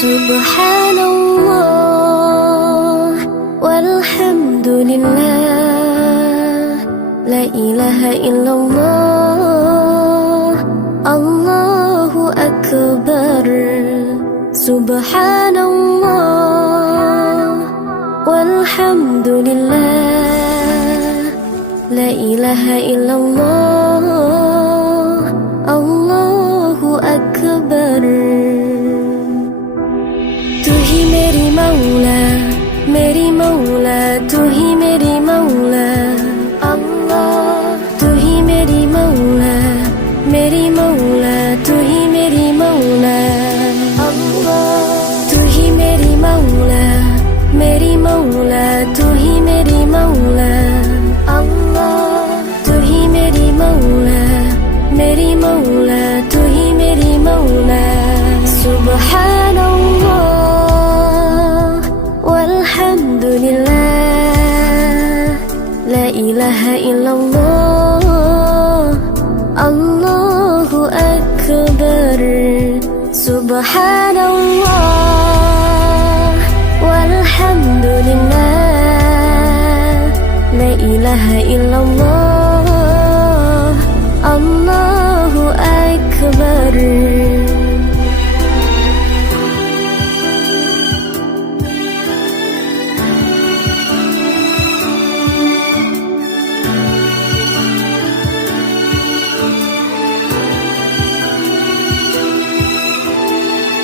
Subhanallah walhamdulillah, la ilaha illallah, Allahu akbar. Subhanallah walhamdulillah, la ilaha illallah, Allahu akbar. तू ही मेरी मौला, मेरी मौला, तू ही मेरी मौला अल्लाह। तू ही मेरी मौला, मेरी मौला, तू ही मेरी मौला अल्लाह। तू ही मेरी मौला, मेरी मौला, तू ही मेरी मौला अल्लाह। तू ही मेरी मौला, मेरी मौला, तू ही मेरी मौला। Subhanallah walhamdulillah, la ilaha illallah, Allahu akbar. Subhanallah walhamdulillah, la ilaha illallah, Allahu akbar.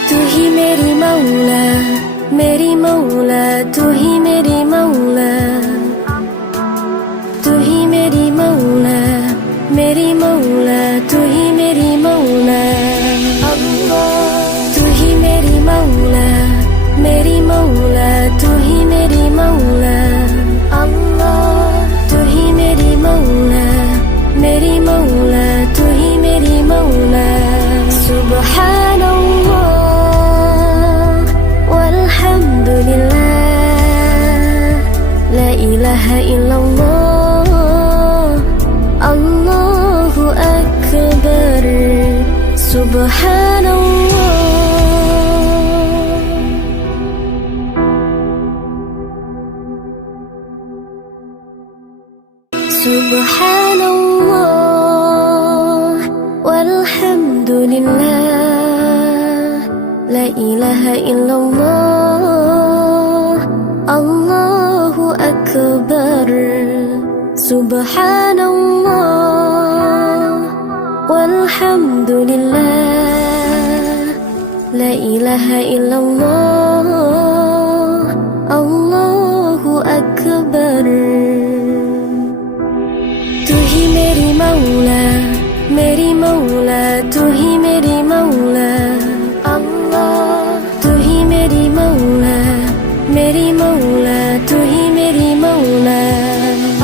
तू ही मेरी मौला, मेरी मौला, तू ही मेरी मौला। तू ही मेरी मौला, मेरी मौला, तू ही मेरी मौला अल्लाह। तू ही मेरी मौला, मेरी मौला, तू ही मेरी मौला अल्लाह। तू ही मेरी मौला, मेरी मौला, तू ही मेरी मौला। Subhanallah walhamdulillah, la ilaha illallah, Allahu akbar. Subhanallah. Subhanallah walhamdulillah, la ilaha illallah, Allahu akbar. Subhanallah walhamdulillah, la ilaha illallah, Allahu akbar. तू ही मेरी मौला, मेरी मौला, तू ही